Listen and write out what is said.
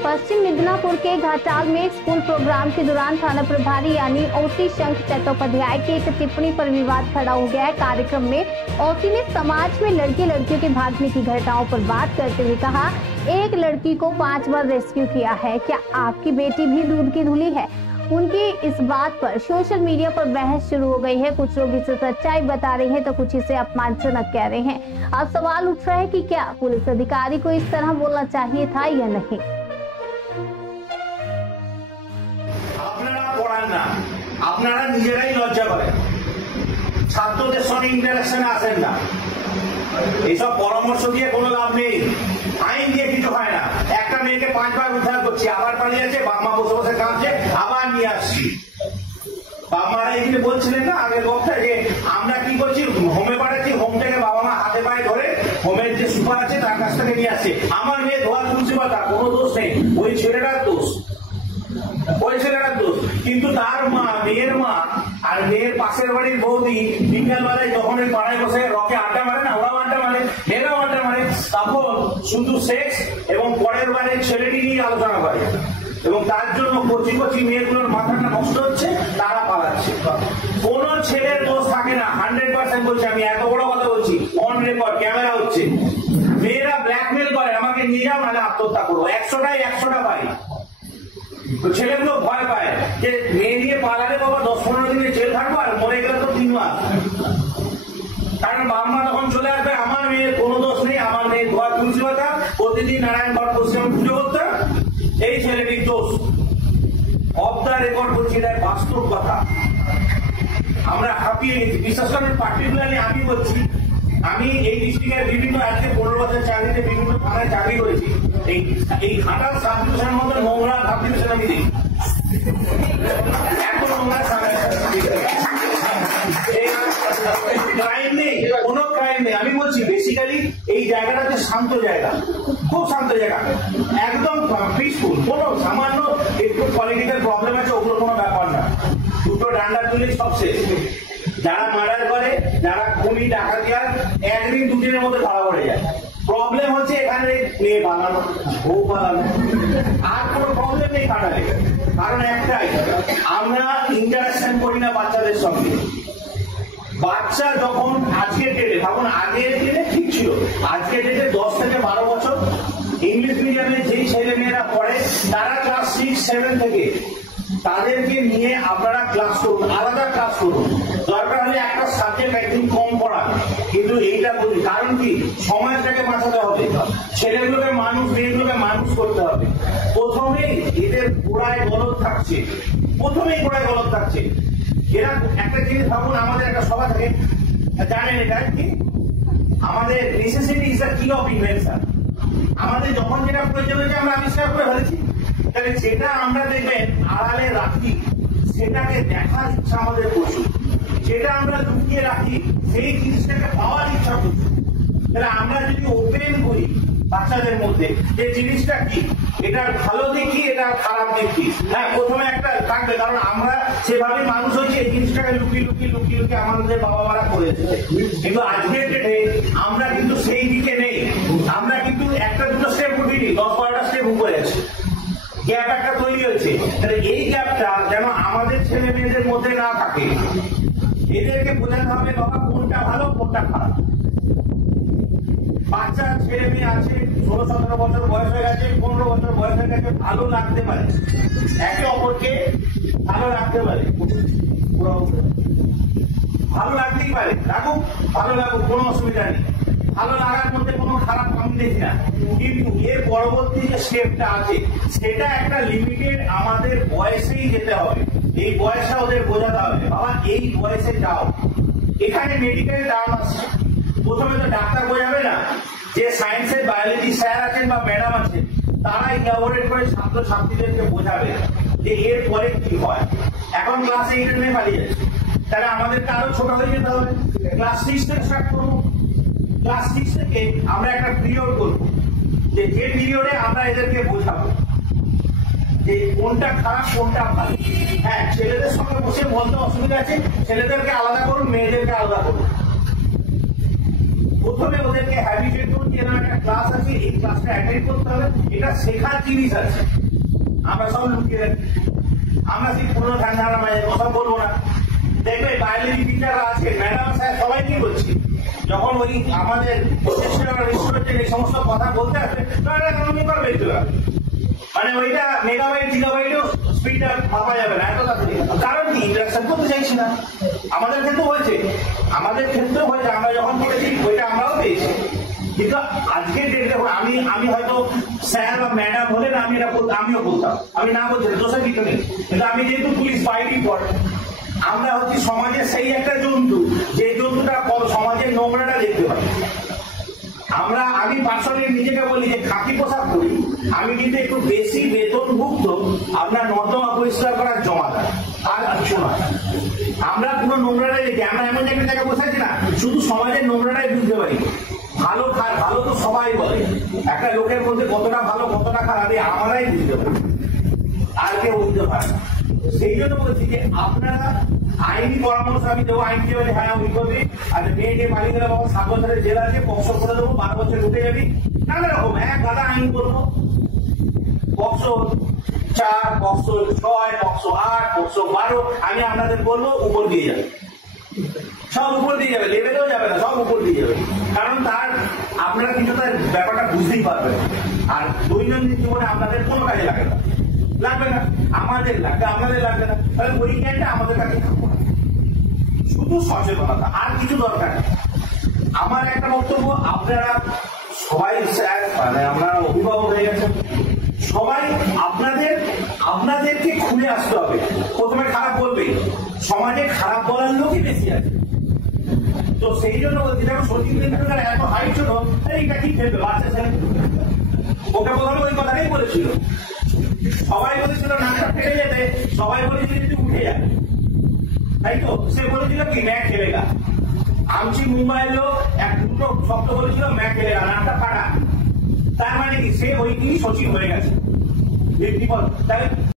पश्चिम मिदनापुर के घाटाल में school programme के दौरान थाना प्रभारी यानी ओसी शंख चट्टोपाध्याय की एक टिप्पणी पर विवाद खड़ा हो गया है। कार्यक्रम में ओसी ने समाज में लड़के लड़कियों के भागने की घटनाओं पर बात करते हुए कहा, एक लड़की को 5 बार रेस्क्यू किया है, क्या आपकी बेटी भी दूध की धुली है? उनकी इस बात पर सोशल मीडिया पर बहस शुरू हो गई है। कुछ लोग इसे सच्चाई बता रहे हैं तो कुछ इसे अपमानजनक कह रहे हैं। अब सवाल उठ रहा है कि क्या पुलिस अधिकारी को इस तरह बोलना चाहिए था या नहीं। আপনারা নিজেরাই লজ্জা করেন, ছাত্রদের সঙ্গে ইন্টারাকশনে আসেন না, এইসব পরামর্শ দিয়ে কোনো লাভ নেই, আইন দিয়ে কিছু হয় না। একটা মেয়েকে 5 বার উদ্ধার করছি, আবার পালিয়ে যাচ্ছে, বাবা মা বসে বসে কাঁদছে, আবার নিয়ে আসছি। বাবা মারা এখানে বলছিলেন না আগের বক্তায় যে আমরা কি করছি, হোমে পাঠাচ্ছি, হোম থেকে বাবা মা হাতে পায়ে ধরে হোমের যে সুপার আছে তার কাছ থেকে নিয়ে আসছে। আমার মেয়ে ধোয়া তুলছে বা তার কোনো দোষ নেই, ওই ছেলেটার দোষ, ওই ছেলেটার দোষ। কিন্তু তার মা, মেয়ের মা আর মেয়ের পাশের বাড়ির বৌদি বিকালবেলায় যখন ওই পাড়ায় বসে রকে আড্ডা মারে না, ওরাও আড্ডা মারে, মেয়েরাও আড্ডা মারে, তখন শুধু সেক্স এবং পরের বাড়ির ছেলেটি নিয়ে আলোচনা করে এবং তার জন্য কচি কচি মেয়েগুলোর মাথাটা নষ্ট হচ্ছে, তারা পালাচ্ছে। কোন ছেলের দোষ থাকে না, 100% বলছি, আমি এত বড় কথা বলছি, অন রেকর্ড, ক্যামেরা হচ্ছে। মেয়েরা ব্ল্যাকমেল করে, আমাকে নিয়ে যাও নাহলে আত্মহত্যা করবো, 100টায় 100টা পাই। ছেলেগুলো ভয় পায় যে মেয়ে নিয়ে পালালে বাবা 10-15 দিনে জেল থাকবো, আর মরে গেলে তো 3 মাস। কারণ বাবা মা তখন চলে আসবে, আমার মেয়ের কোনো দোষ নেই, আমার মেয়ে ধোয়া তুলসী পাতা, প্রতিদিন নারায়ণ ঘট পশ্চিম পুজো করতাম, এই ছেলেটির দোষ। অফ দ্য রেকর্ড বলছি, এটা বাস্তব কথা। আমরা হাঁপিয়ে নিচ্ছি, বিশেষ করে পার্টিকুলারলি আমি বলছি, আমি এই ডিস্ট্রিক্টের বিভিন্ন আজকে 15 বছর চাকরিতে বিভিন্ন থানায় চাকরি করেছি। এই ঘাটাল সাব ডিভিশনের মধ্যে নোংরা সাব ডিভিশন আমি দিই, এত নোংরা ক্রাইম নেই, কোনো ক্রাইম নেই। আমি বলছি বেসিক্যালি এই জায়গাটাতে শান্ত জায়গা, খুব শান্ত জায়গা, একদম পিসফুল। কোনো সামান্য একটু পলিটিক্যাল প্রবলেম আছে, ওগুলো কোনো ব্যাপার না, দুটো ডান্ডা তুলে সব শেষ। যারা মার্ডার করে, যারা খুনি ডাকাতিয়ার, 1 দিন 2 দিনের মধ্যে ধরা পড়ে যায়। প্রবলেম হচ্ছে এখানে মেয়ে বানানো, বউ বানানো, আর কোনো প্রবলেম নেই কাটালে। কারণ একটাই, আমরা ইন্টারাকশন করি না বাচ্চাদের সঙ্গে। বাচ্চা যখন আজকের ডেটে, তখন আগের দিনে ঠিক ছিল, আজকের ডেটে 10 থেকে 12 বছর ইংলিশ মিডিয়ামে যেই ছেলে মেয়েরা পড়ে, তারা ক্লাস 6-7 থেকে তাদেরকে নিয়ে আপনারা ক্লাস করুন, আলাদা ক্লাস করুন, দরকার হলে একটা সাবজেক্ট একদিন কম পড়ান। কিন্তু এইটা বলি, কারণ কি, সমাজটাকে বাঁচাতে হবে, ছেলেগুলোকে মানুষ, মেয়েগুলোকে মানুষ করতে হবে। প্রথমেই এদের গোড়ায় গলদ থাকছে, এরা একটা জিনিস ভাবুন, আমাদের একটা সভা থাকে, জানেন এটা কি, আমাদের নেসেসিটি ইজ দ্য কি অফ ইনভেনশন। আমাদের যখন যেটা প্রয়োজন হয়েছে আমরা আবিষ্কার করে ফেলেছি, তাহলে যেটা আমরা দেখবেন আড়ালে রাখি, সেটাকে দেখার ইচ্ছা আমাদের প্রচুর, যেটা আমরা লুকিয়ে রাখি সেই জিনিসটাকে পাওয়ার ইচ্ছা প্রচুর। তাহলে আমরা যদি ওপেন করি বাচ্চাদের মধ্যে যে জিনিসটা কি, এটার ভালো দিক কি, এটার খারাপ দিক কি, হ্যাঁ প্রথমে একটা থাকবে, কারণ আমরা সেভাবে মানুষ হয়েছি, এই জিনিসটাকে লুকিয়ে আমাদের বাবা মারা করেছে। কিন্তু আজকের ডেটে আমরা কিন্তু সেই দিকে নেই, আমরা কিন্তু 1-2 স্টেপ উঠিনি, 10-12টা স্টেপ উপরে আছে, গ্যাপ একটা তৈরি হয়েছে। তাহলে এই গ্যাপটা যেন আমাদের ছেলে মেয়েদের মধ্যে না থাকে, এদেরকে বোঝাতে হবে বাবা কোনটা ভালো কোনটা খারাপ। বাচ্চা ছেলে মেয়ে আছে, 16-17 বছর বয়স হয়ে গেছে, 15 বছর বয়স হয়ে গেছে, ভালো লাগতে পারে, একে অপরকে ভালো লাগতে পারে, ভালো লাগতেই পারে, লাগুক, ভালো লাগুক, কোনো অসুবিধা নেই, ভালো লাগার মধ্যে কোনো খারাপ আমি দেখি না। কিন্তু এর পরবর্তী যে স্টেপটা আছে, সেটা একটা লিমিটেড আমাদের বয়সেই যেতে হবে। এই বয়সটা ওদের বোঝাতে হবে, বাবা এই বয়সে যাও। এখানে মেডিকেল টার্ম আসছে, প্রথমে তো ডাক্তার বোঝাবে না, যে সায়েন্সের বায়োলজি স্যার আছেন বা ম্যাডাম আছেন, তারা ইলাবোরেট করে ছাত্রছাত্রীদেরকে বোঝাবে যে এর পরে কি হয়। এখন ক্লাস 8 নিয়ে পালিয়ে যাচ্ছে, তাহলে আমাদেরকে আরো ছোট হয়ে যেতে হবে, ক্লাস 6 থেকে স্টার্ট করবো। ক্লাস 6 থেকে আমরা একটা পিরিয়ড করবো, যে পিরিয়ডে আমরা এদেরকে বোঝাবো যে কোনটা খারাপ কোনটা ভালো। হ্যাঁ, ছেলেদের সঙ্গে বসে বলতে অসুবিধা আছে, ছেলেদেরকে আলাদা করুন, মেয়েদেরকে আলাদা করুন। প্রথমে ওদেরকে হ্যাবিচুয়েট করুন যে এরকম একটা ক্লাস আছে, এই ক্লাসটা অ্যাটেন্ড করতে হবে, এটা শেখার জিনিস আছে। আমরা সব লুকিয়ে রাখি, আমরা সেই পুরোনো ধ্যান ধারণা মাঝে কথা বলবো না। দেখবে বায়োলজি টিচাররা আছে, ম্যাডাম স্যার সবাই কি করছি, যখন ওই আমাদের এই সমস্ত কথা বলতে আসবে মানে ওইটা মেগাবাইট জিগাবাইটও স্পিডটা মাপা যাবে না এত তাড়াতাড়ি। কারণ কি, ইন্টারাকশন করতে চাইছি না। আমাদের ক্ষেত্রেও হয়েছে, আমরা যখন করেছি ওইটা আমরাও পেয়েছি। কিন্তু আজকে ডেটে আমি হয়তো স্যার বা ম্যাডাম হলে না আমি এটা আমিও বলতাম, আমি না বলছি দোষের কিছু নেই। কিন্তু আমি যেহেতু পুলিশ বাই ডিফল্ট, আমরা হচ্ছে সমাজের সেই একটা জন্তু, যে জন্তুটা সমাজের নোংরাটা দেখতে পাই। আমি পার্সোনালি নিজেকে বলি যে খাকি পোশাক করি, আমি কিন্তু একটু বেশি বেতনভুক্ত আপনার নর্দমা পরিষ্কার করার জমাদার, আর কিছু নয়। আমরা পুরো নোংরাটাই দেখি, আমরা এমন একটা জায়গায় বসেছি না, শুধু সমাজের নোংরাটাই বুঝতে পারি। ভালো তো সবাই বলে, একটা লোকের মধ্যে কতটা ভালো কতটা খারাপ আমরাই বুঝতে পারি, আর কেউ বুঝতে পারে না। সেই জন্য বলছি যে আপনারা আইনি পরামর্শ আমি দেবো, আইন কি বলে হ্যাঁ ওই করবি, আর মেয়েকে মালিকেরা বাবা 7 বছরের জেল আছে, পক্সো করে দেবো, 12 বছর ঢুকে যাবি, নানা রকম গাদা আইন করবো। পক্সো 4, পক্সো 6, পক্সো 8, পক্সো 12 আমি আপনাদের বলবো উপর দিয়ে যাবে, সব উপর দিয়ে যাবে, লেভেলেও যাবে না, সব উপর দিয়ে যাবে। কারণ আপনারা কিন্তু তার ব্যাপারটা বুঝতেই পারবেন। আর দৈনন্দিন জীবনে আপনাদের কোনো কাজে লাগে না, আমাদের লাগবে না, তাহলে ওই জ্ঞানটা আমাদের কাছে থাকবো না। শুধু সচেতনতা, আর কিছু দরকার। আমার একটা বক্তব্য, আপনারা সবাই স্যার মানে আপনারা অভিভাবক হয়ে গেছেন, সবাই আপনাদেরকে খুলে আসতে হবে। প্রথমে খারাপ বলবে, সমাজে খারাপ বলার লোকই বেশি আছে। তো সেই জন্য বলছি, যেমন সচিন তেন্ডুলকার এত হাইট ছিল, এইটা কি খেলবে বাচ্চা ছেলে, ওকে প্রথমে ওই কথাটাই বলেছিল। সবাই বলেছিল নাকটা ফেটে যেতে, সবাই বলেছিল তুই উঠে যাবে, তাই তো? সে বলেছিল কি ম্যাচ খেলেগা। আমচি মুম্বাইয়ের লোক এক দুটো শব্দ বলেছিল ম্যাচ খেলেগা, নাকটা ফাটা। তার মানে কি, সে ওই দিনই সচিন হয়ে গেছে। তাই